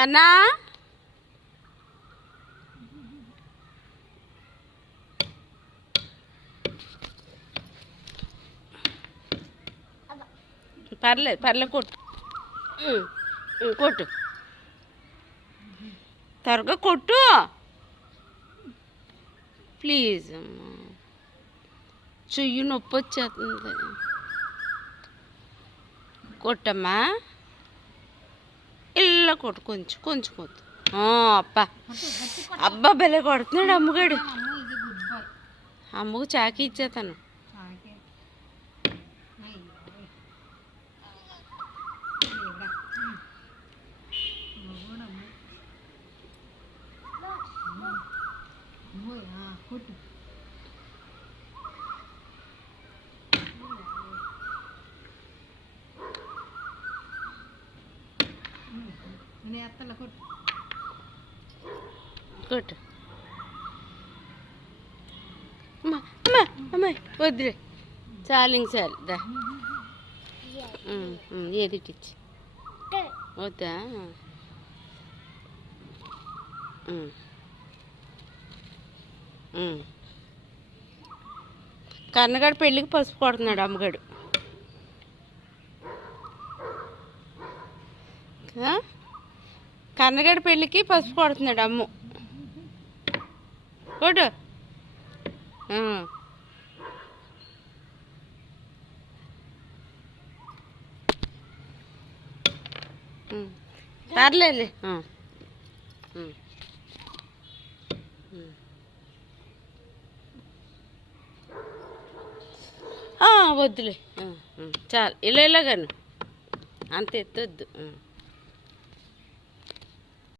కన్నా పర్లేదు పర్లేదు కొట్టు కొట్టు త్వరగా కొట్టు ప్లీజ్ అమ్మా చెయ్యి నొప్పి వచ్చేస్తుంది కొట్టమ్మా ఇలా కొట్టు కొంచెం కొంచెం కొట్టు అబ్బా అబ్బా బెల్లె కొడుతున్నాడు అమ్మగాడు అమ్మకు చాకి ఇచ్చేతాను కొట్టు అమ్మా అమ్మా అమ్మాయి వద్దులే చాలు ఇంక చాలు దా ఏది ఇచ్చి వద్దా కన్నగాడు పెళ్ళికి పసుపు కొడుతున్నాడు అమ్మగాడు కన్నగాడి పెళ్ళికి పసుపు కొడుతున్నాడు అమ్ము కొడు పర్లేదు వద్దులే చాలు ఇలా ఇలాగాను అంత ఎత్తొద్దు